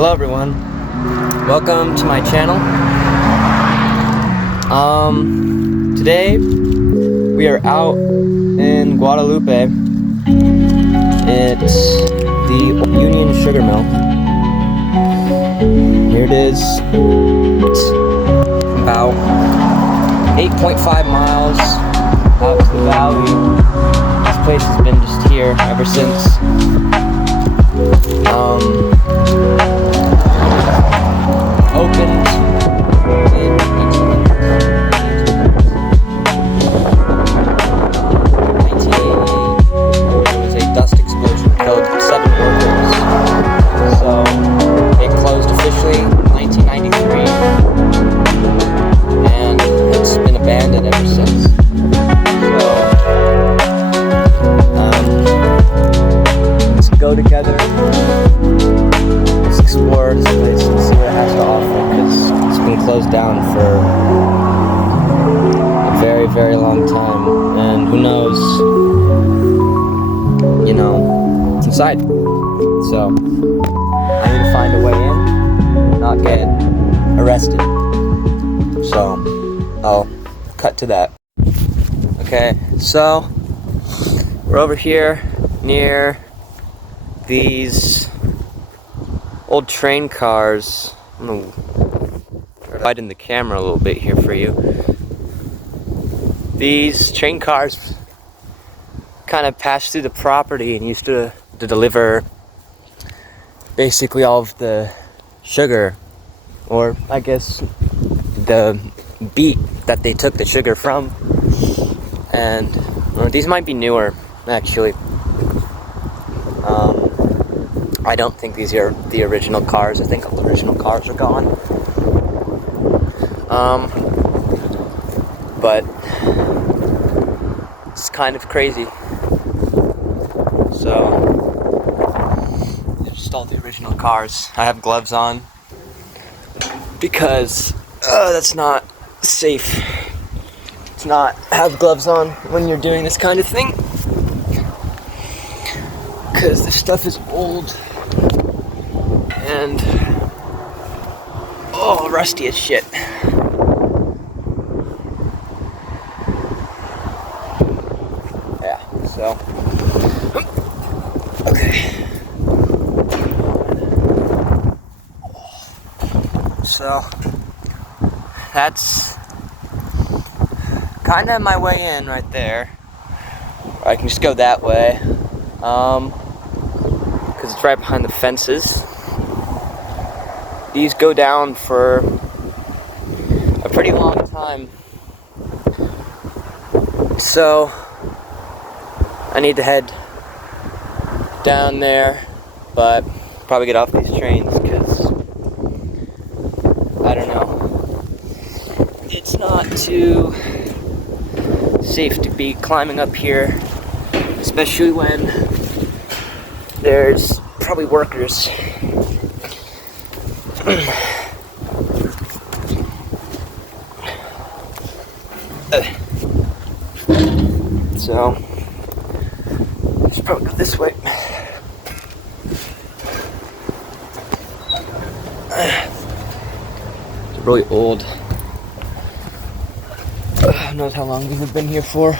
Hello everyone, welcome to my channel. Today we are out in Guadalupe. It's the Union Sugar Mill. Here it is. It's about 8.5 miles out to the valley. This place has been just here ever since. Opened in 1988. There was a dust explosion that killed 7 workers. So it closed officially in 1993, and it's been abandoned ever since. So let's go together. Let's explore this place and see what it has to offer, because it's been closed down for a very, very long time, and who knows, what's inside. So I need to find a way in, not get arrested. So I'll cut to that. Okay, so we're over here near these old train cars. I'm gonna widen the camera a little bit here for you. These train cars kind of passed through the property and used to deliver basically all of the sugar, or I guess the beet that they took the sugar from. And these might be newer, actually. I don't think these are the original cars. I think all the original cars are gone. But it's kind of crazy. So they're just all the original cars. I have gloves on because that's not safe to not have gloves on when you're doing this kind of thing, because this stuff is old and rusty as shit. Yeah, so okay. So that's kind of my way in right there. Or I can just go that way, because it's right behind the fences. These go down for a pretty long time, so I need to head down there, but probably get off these trains because I don't know, it's not too safe to be climbing up here, especially when there's probably workers. So should probably go this way. It's really old. Who knows how long these have been here for.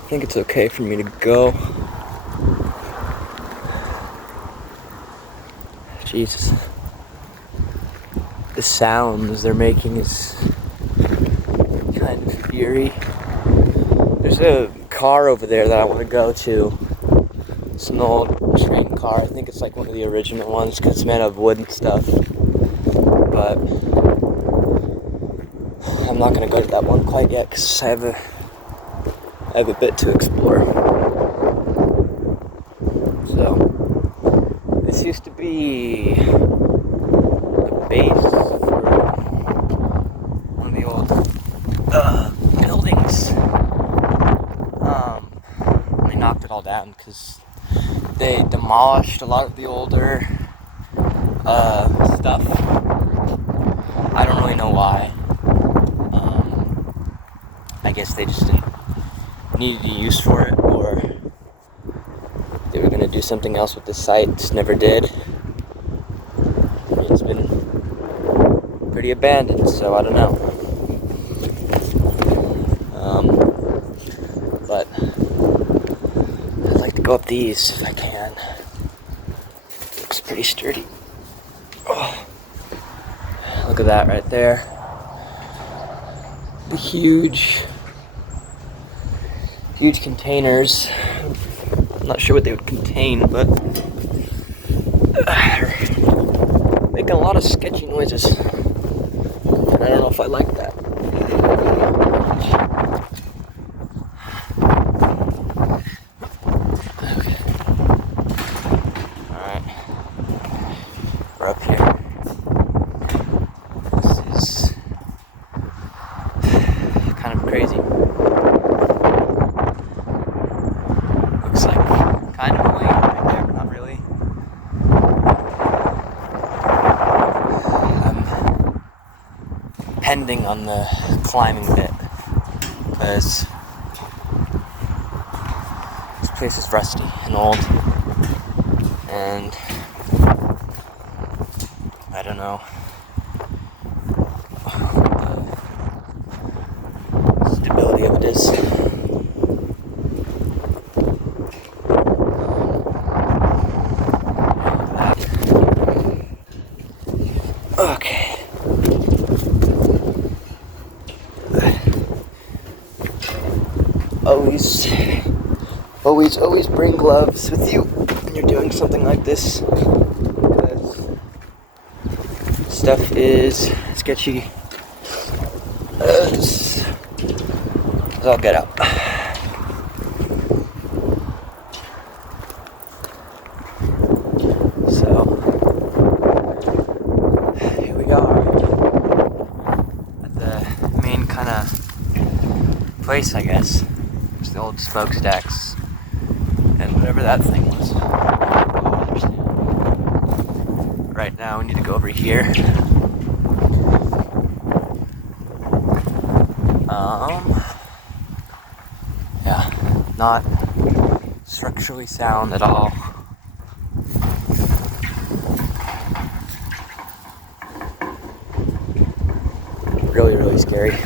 I think it's okay for me to go. Jesus. The sounds they're making is kind of eerie. There's a car over there that I want to go to. It's an old train car. I think it's like one of the original ones because it's made of wood and stuff. But I'm not going to go to that one quite yet because I have a bit to explore. So this used to be the base for one of the old buildings. They knocked it all down because they demolished a lot of the older stuff. I don't really know why. I guess they just didn't needed a use for it, or they were gonna do something else with this site, just never did. It's been pretty abandoned, so I don't know. But I'd like to go up these if I can. Looks pretty sturdy. Oh, look at that right there. The huge containers. I'm not sure what they would contain, but making a lot of sketchy noises. And I don't know if I like that. Okay. Alright. We're up here. This is kind of crazy. Looks like kind of a lane right there, but not really. Depending on the climbing bit, because this place is rusty and old, and I don't know what the stability of it is. Okay. Always bring gloves with you when you're doing something like this, because stuff is sketchy as all get out. So here we are at the main kind of place, I guess. It's the old smokestacks and whatever that thing was. Right now we need to go over here. Yeah, not structurally sound at all. Really, really scary.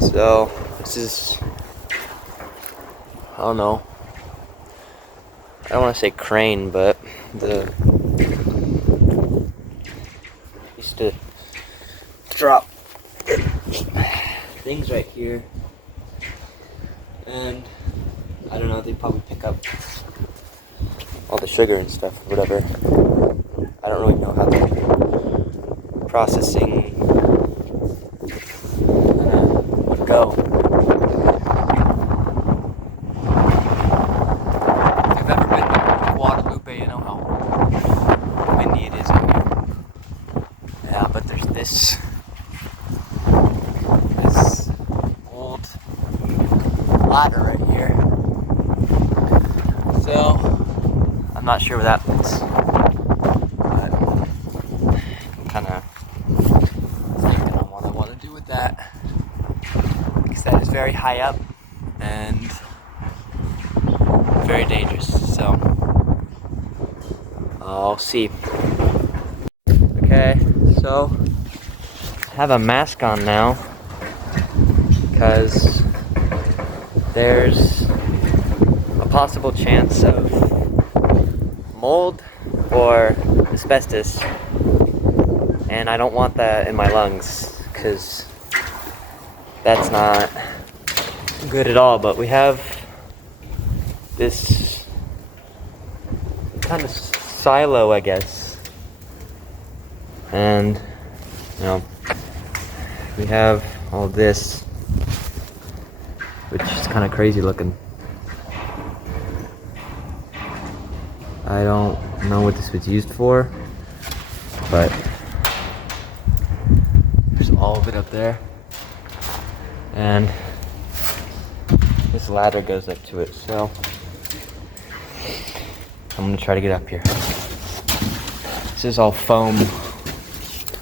So, this is, I don't know, I don't want to say crane, but the used to drop things right here, and I don't know, they probably pick up all the sugar and stuff, whatever. I don't really know how the processing would go. If you've ever been to Guadalupe, you know how windy it is out here. Yeah, but there's this old ladder right here. So I'm not sure where that fits, but I'm kind of thinking on what I want to do with that, because that is very high up and very dangerous. So I'll see. Okay, so I have a mask on now because there's a possible chance of mold or asbestos, and I don't want that in my lungs because that's not good at all. But we have this kind of silo, I guess, and you know, we have all this, which is kind of crazy looking. I don't know what this was used for, but there's all of it up there, and this ladder goes up to it, so I'm gonna try to get up here. This is all foam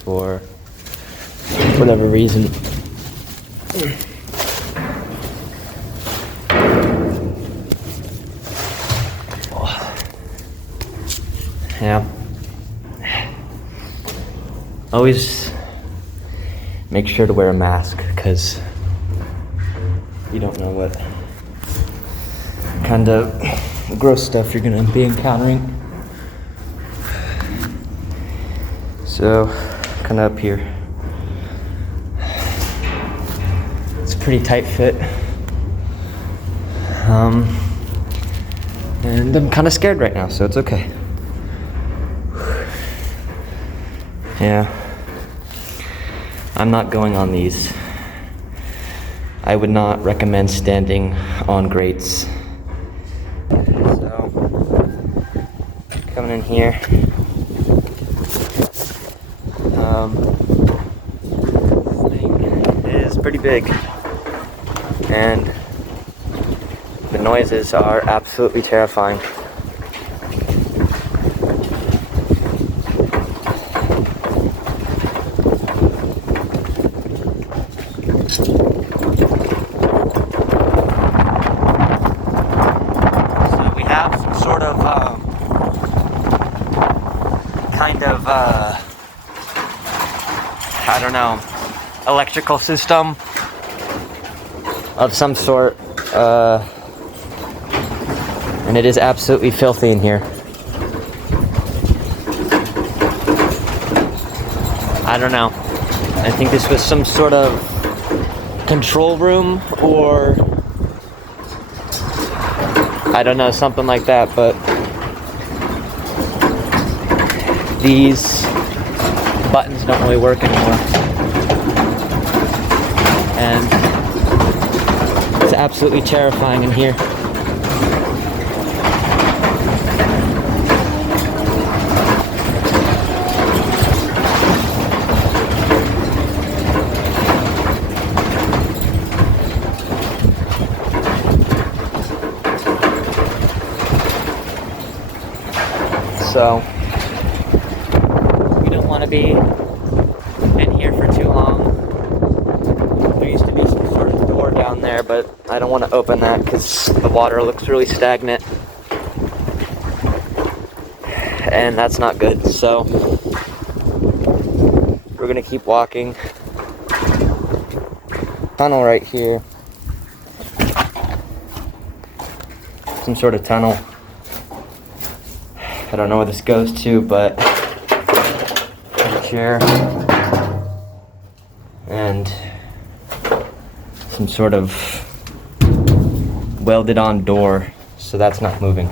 for whatever reason. Yeah. Always make sure to wear a mask, because you don't know what kind of gross stuff you're gonna be encountering. So, kind of up here. It's a pretty tight fit. And I'm kind of scared right now, so it's okay. Yeah. I'm not going on these. I would not recommend standing on grates. So, coming in here. Thing is pretty big. And the noises are absolutely terrifying. I don't know, electrical system of some sort, and it is absolutely filthy in here. I don't know. I think this was some sort of control room, or I don't know, something like that, but these buttons don't really work anymore. And it's absolutely terrifying in here. So, we don't want to be in here for too long. There used to be some sort of door down there, but I don't want to open that because the water looks really stagnant. And that's not good, so we're going to keep walking. Tunnel right here. Some sort of tunnel. I don't know where this goes to, but a chair and some sort of welded on door, so that's not moving.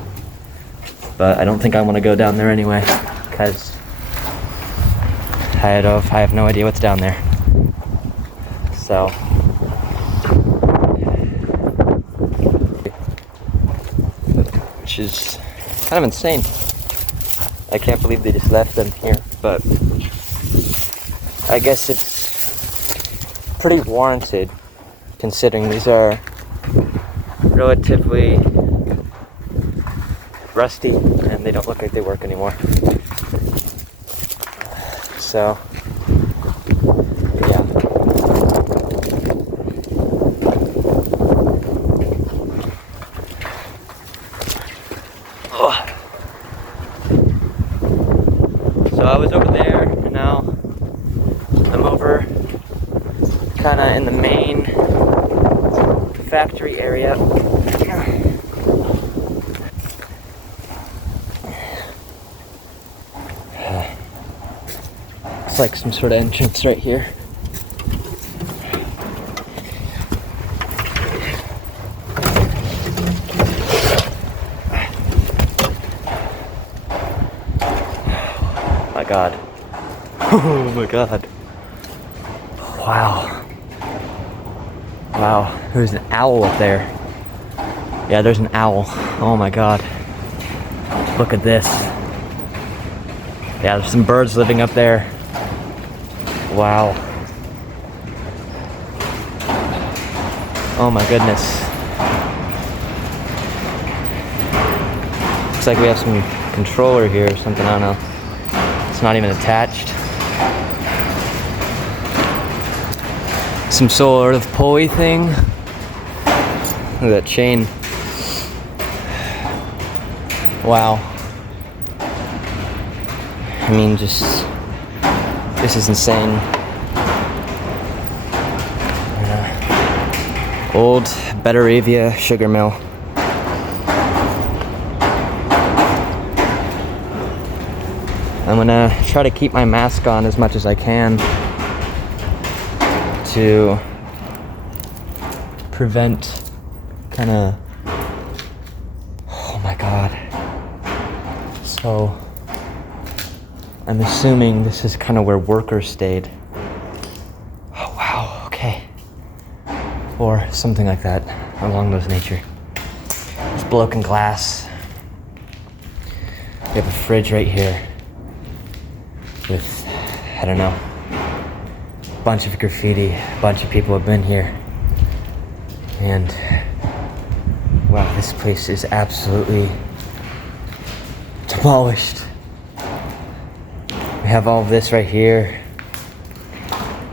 But I don't think I want to go down there anyway, because I have no idea what's down there. So which is kind of insane. I can't believe they just left them here, but I guess it's pretty warranted, considering these are relatively rusty and they don't look like they work anymore. So, yeah. So I was over there, and now I'm over kind of in the main factory area. It's like some sort of entrance right here. My God. Oh my God. Wow. Wow. There's an owl up there. Yeah, there's an owl. Oh my God. Look at this. Yeah, there's some birds living up there. Wow. Oh my goodness. Looks like we have some controller here or something, I don't know. It's not even attached. some sort of pulley thing. Look at that chain. Wow. I mean, just, this is insane. Old Betaravia sugar mill. I'm gonna try to keep my mask on as much as I can to prevent kinda, oh my god. So, I'm assuming this is kind of where workers stayed. Oh wow, okay. Or something like that, along those nature. There's broken glass. We have a fridge right here with, I don't know, a bunch of graffiti. A bunch of people have been here. And wow, this place is absolutely demolished. We have all of this right here.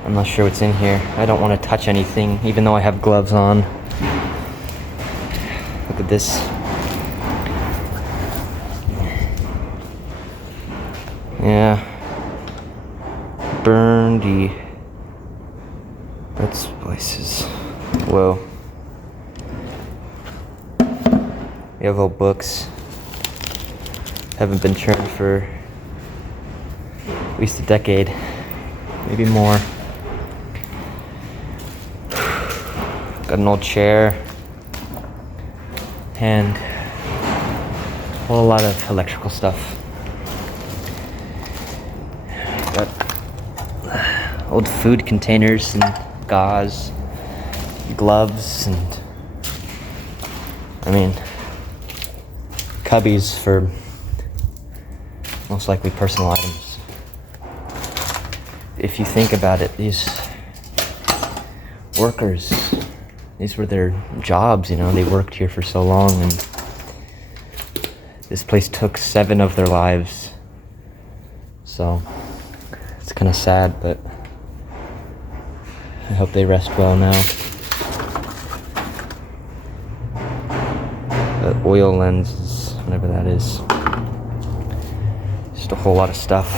I'm not sure what's in here. I don't want to touch anything, even though I have gloves on. Look at this. Yeah. Burnedy. That's places. Whoa. We have old books. Haven't been turned for at least a decade, maybe more. Got an old chair and a whole lot of electrical stuff. Got old food containers and gauze, gloves, and I mean cubbies for most likely personal items. If you think about it, these workers, these were their jobs, you know, they worked here for so long, and this place took 7 of their lives. So it's kind of sad, but I hope they rest well now. The oil lenses, whatever that is. Just a whole lot of stuff.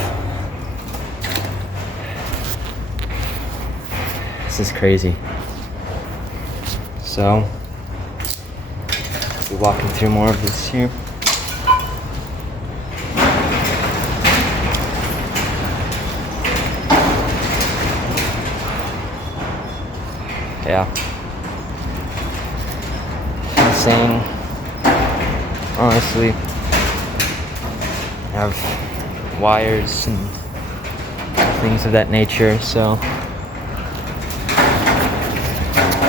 This is crazy. So, I'll be walking through more of this here. Yeah. Insane. Honestly. I have wires and things of that nature, so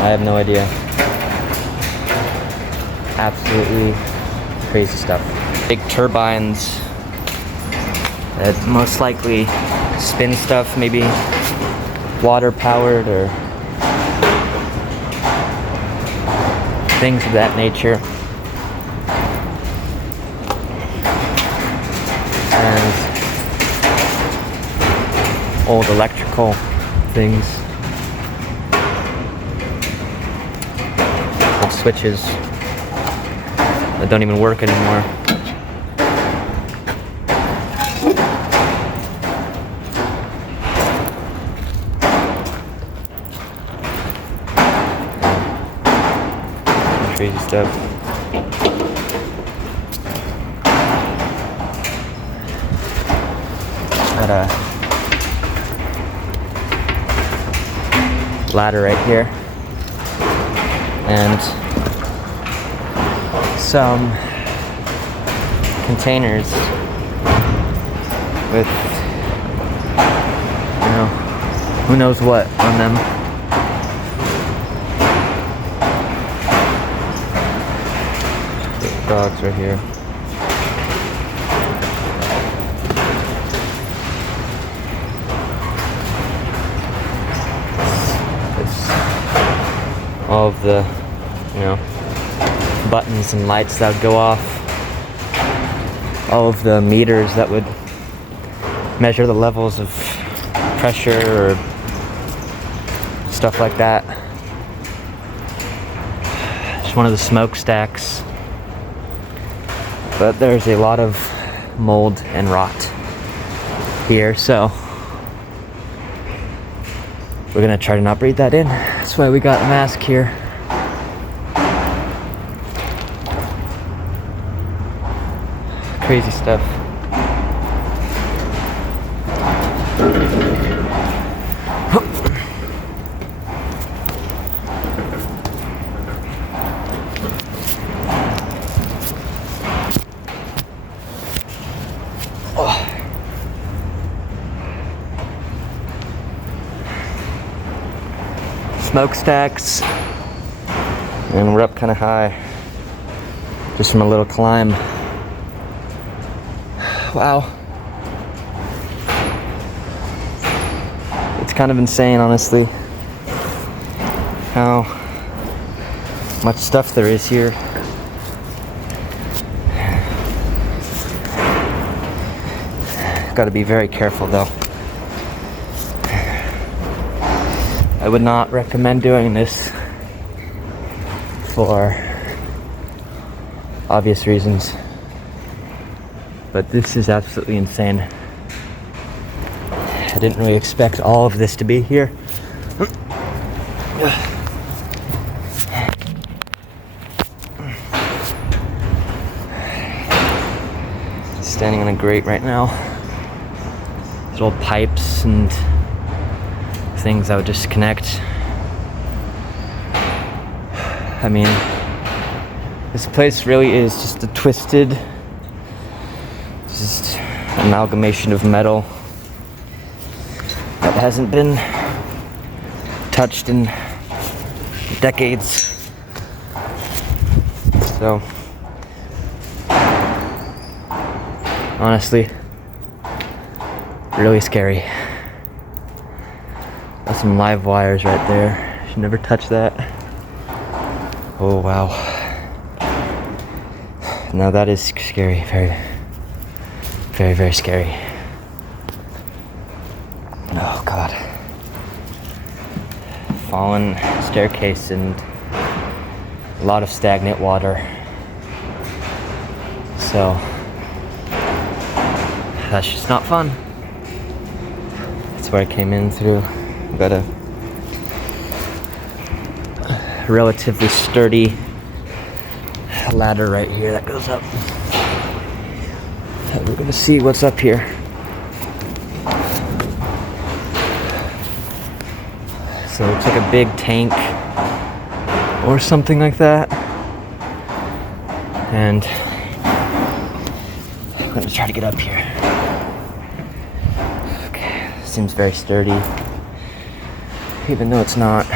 I have no idea. Absolutely crazy stuff. Big turbines that most likely spin stuff, maybe water powered or things of that nature. And old electrical things. Old switches that don't even work anymore. Crazy stuff. Got a ladder right here, and some containers with, you know, who knows what on them. Dogs right here. It's all of the, you know, buttons and lights that would go off. All of the meters that would measure the levels of pressure or stuff like that. It's one of the smokestacks, but there's a lot of mold and rot here, so we're gonna try to not breathe that in. That's why we got a mask here. Crazy stuff. Smokestacks, and we're up kind of high just from a little climb. Wow, it's kind of insane, honestly, how much stuff there is here. Got to be very careful though. I would not recommend doing this for obvious reasons, but this is absolutely insane. I didn't really expect all of this to be here. Standing on a grate right now. There's old pipes and things I would just connect. I mean, this place really is just a twisted, just amalgamation of metal that hasn't been touched in decades. So, honestly, really scary. Got some live wires right there. Should never touch that. Oh wow. No, that is scary. Very, very, very scary. Oh god. Fallen staircase and a lot of stagnant water. So that's just not fun. That's where I came in through. Got a relatively sturdy ladder right here that goes up. We're gonna see what's up here. So it looks like a big tank or something like that. And I'm gonna try to get up here. Okay, seems very sturdy, even though it's not.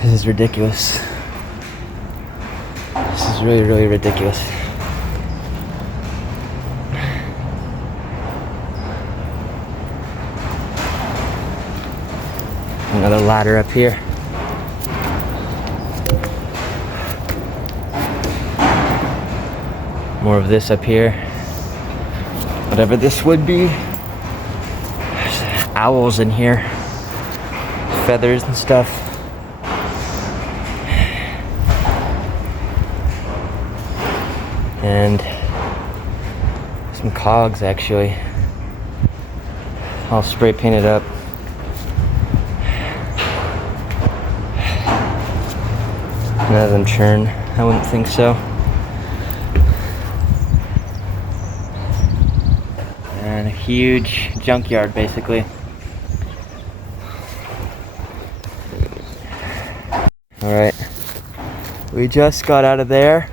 This is ridiculous. This is really, really ridiculous. Another ladder up here. More of this up here. Whatever this would be. There's owls in here. Feathers and stuff. And some cogs actually. All spray painted up. None of them churn. I wouldn't think so. And a huge junkyard basically. Alright. We just got out of there.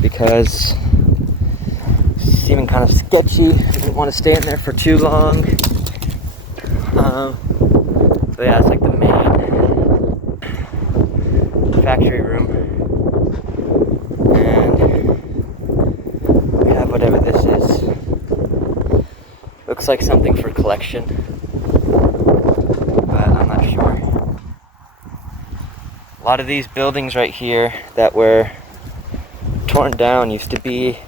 Because it's seeming kind of sketchy. Didn't want to stay in there for too long. So yeah, it's like the main factory room. And we have whatever this is. Looks like something for collection, but I'm not sure. A lot of these buildings right here that were torn down used to be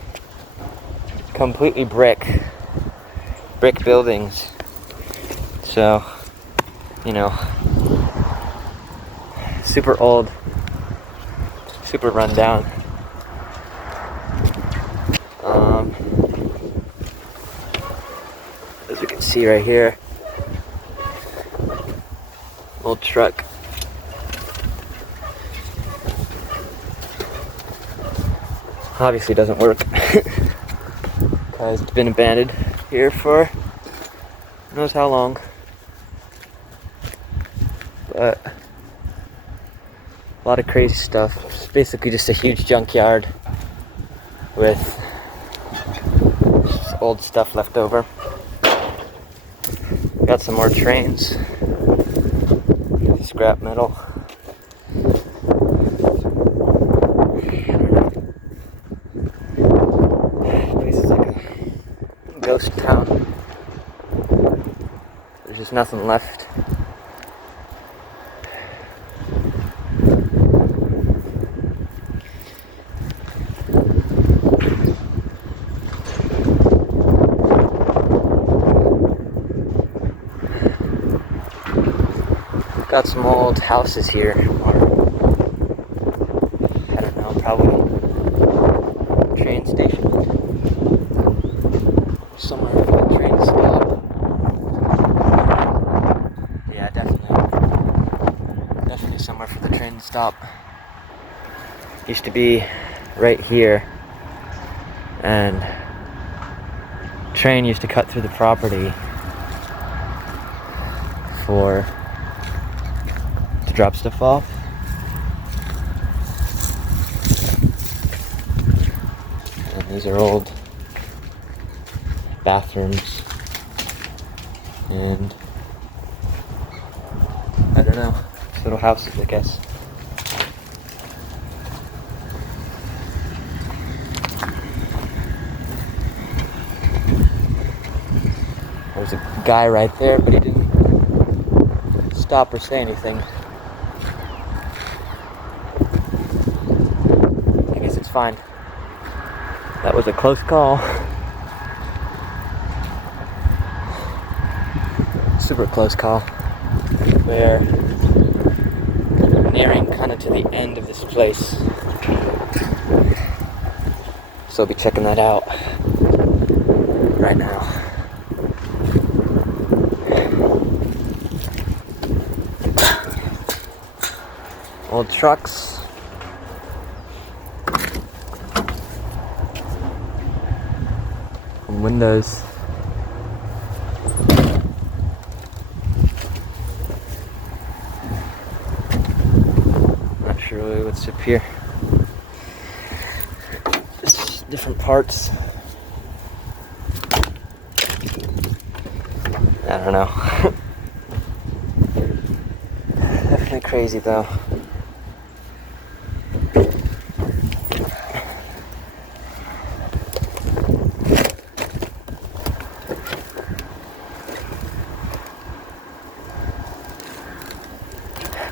completely brick buildings. So, you know, super old, super run down. As you can see right here, old truck. Obviously doesn't work because it's been abandoned here for who knows how long. But a lot of crazy stuff. It's basically just a huge junkyard with just old stuff left over. Got some more trains, scrap metal. This is like a ghost town. There's just nothing left. Got some old houses here, or I don't know, probably train station. Somewhere for the train to stop. Yeah, definitely somewhere for the train to stop. Used to be right here, and train used to cut through the property to drop stuff off. And these are old bathrooms, and I don't know, little houses, I guess. There's a guy right there, but he didn't stop or say anything. I guess it's fine. That was a close call. Super close call. We're nearing kind of to the end of this place. So I'll be checking that out right now. Old trucks. And windows. Not sure really what's up here. Just different parts. I don't know. Definitely crazy though.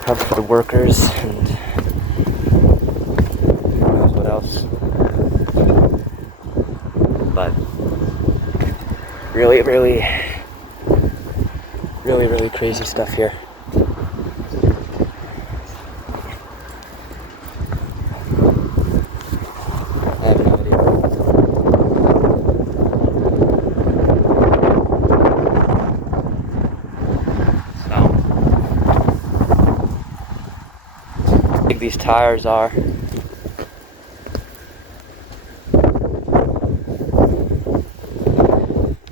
Probably for the workers and who knows what else. But really crazy stuff here. I have no idea. How big these tires are.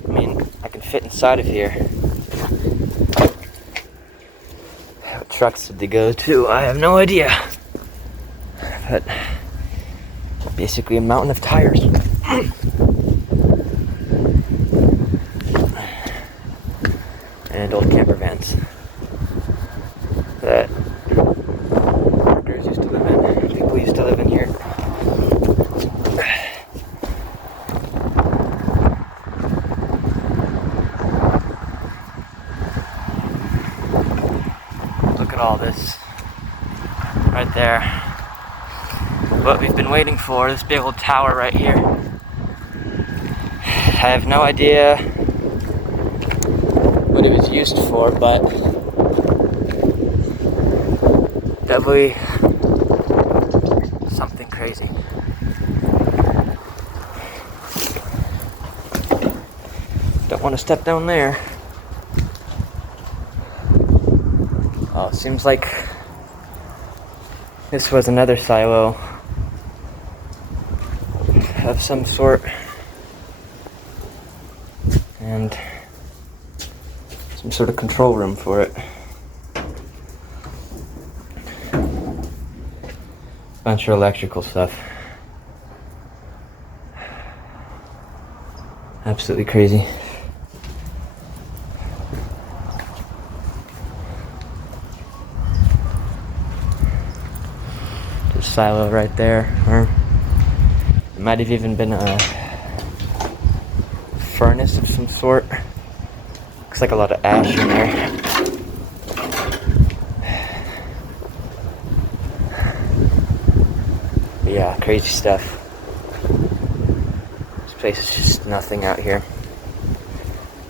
I mean, I can fit inside of here. What trucks did they go to? I have no idea. But basically a mountain of tires. And old camper vans that workers used to live in, people used to live in here. Look at all this right there. What we've been waiting for, this big old tower right here. I have no idea what it was used for, but definitely something crazy. Don't want to step down there. Oh, it seems like this was another silo of some sort. And some sort of control room for it. Bunch of electrical stuff. Absolutely crazy. Just silo right there. Or it might have even been a furnace of some sort. Looks like a lot of ash in there. But yeah, crazy stuff. This place is just nothing out here.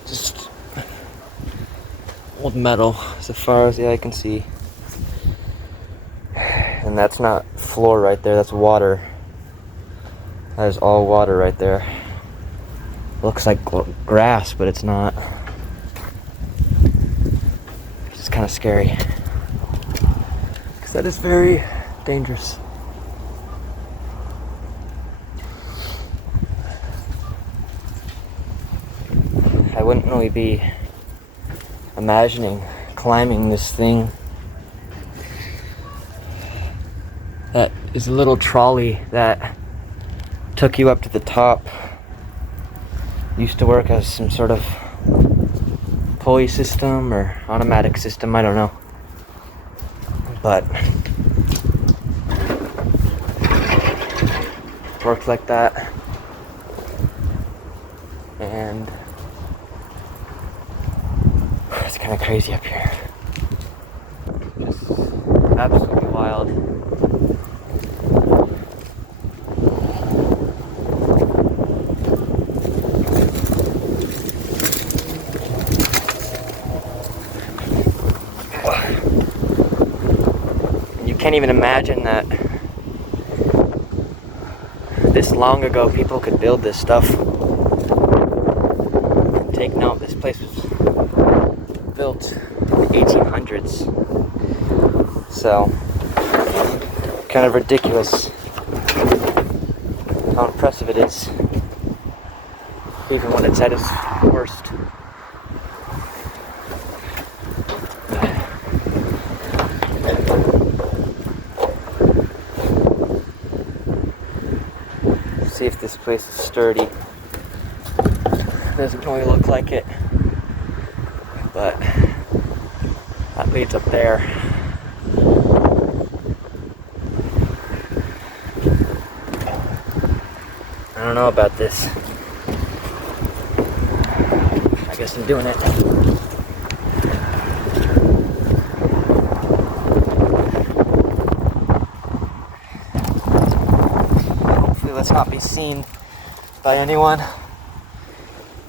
Just old metal as far as the eye can see. And that's not floor right there, that's water. That is all water right there. Looks like grass, but it's not. It's kind of scary. Because that is very dangerous. I wouldn't really be imagining climbing this thing. That is a little trolley that took you up to the top. Used to work as some sort of pulley system or automatic system, I don't know. But worked like that. And it's kind of crazy up here. Just absolutely wild. You can't even imagine that this long ago people could build this stuff. Take note, this place was built in the 1800s. So, kind of ridiculous how impressive it is, even when it's at its worst. See if this place is sturdy. Doesn't really look like it, but that leads up there. I don't know about this. I guess I'm doing it. Hopefully let's not be seen by anyone.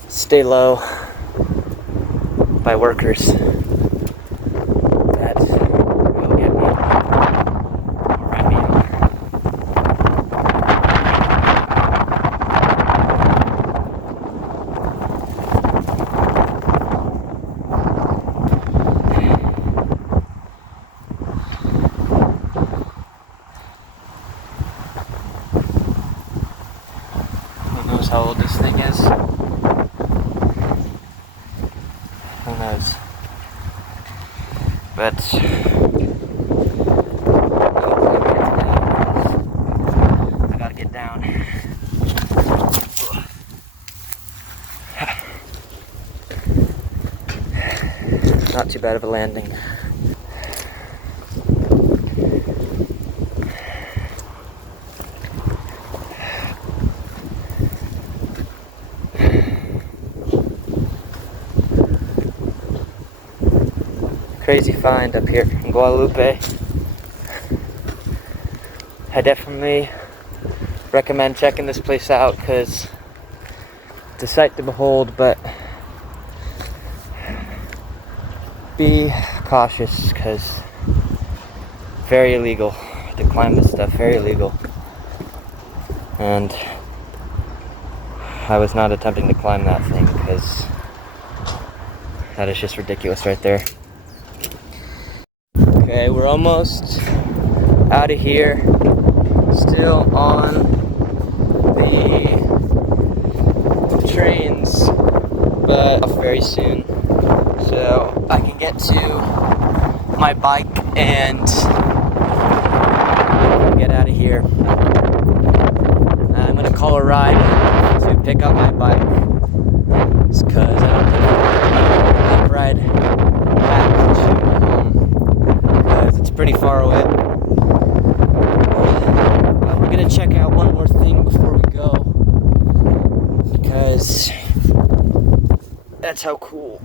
Stay low by workers. That will get me. Alright, me. Who knows how old this thing is? Who knows? But I gotta get down. Not too bad of a landing. Crazy find up here in Guadalupe. I definitely recommend checking this place out because It's a sight to behold, but be cautious because very illegal to climb this stuff, very illegal. And I was not attempting to climb that thing because that is just ridiculous right there. Okay, we're almost out of here. Still on the trains, but off very soon. So I can get to my bike and get out of here. I'm gonna call a ride to pick up my bike. It's because I don't think I'll bike ride back to home because it's pretty far away. But we're gonna check out one more thing before we go because that's how cool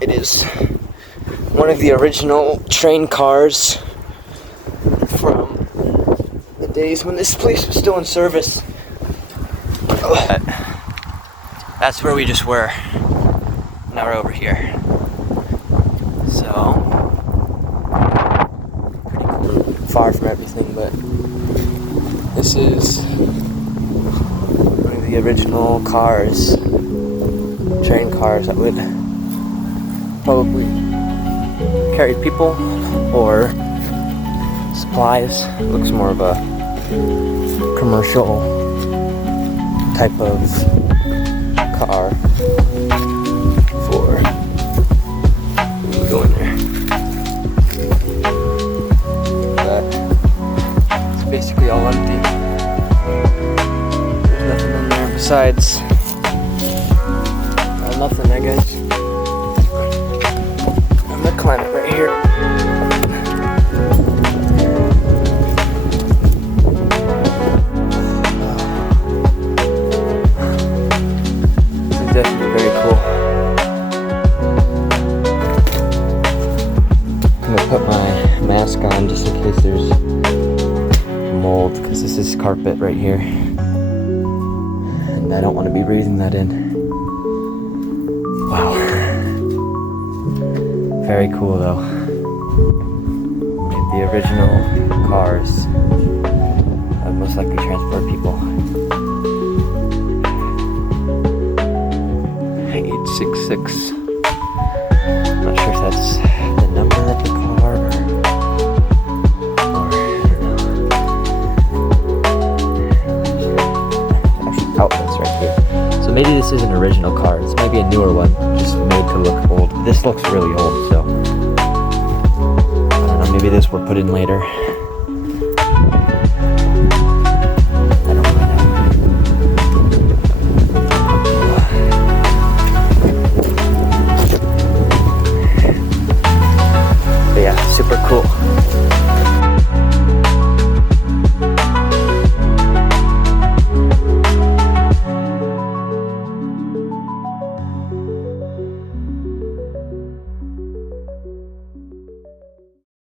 it is. One of the original train cars from the days when this place was still in service. That's where we just were. Now we're over here. So, pretty cool. Far from everything, but this is one of the original cars, train cars that would probably carry people or supplies. It looks more of a commercial type of car for go in there. But it's basically all empty. There's nothing in there besides nothing, I guess. I'm gonna climb it right here. Definitely very cool. I'm gonna put my mask on just in case there's mold, because this is carpet right here. And I don't want to be breathing that in. Wow. Very cool though. The original cars that would most likely transport people. 866. Not sure if that's the number of the car or I don't know. Actually, outlets right here. So maybe this is an original car. It's maybe a newer one, just made to look old. This looks really old, so I don't know. Maybe this were put in later.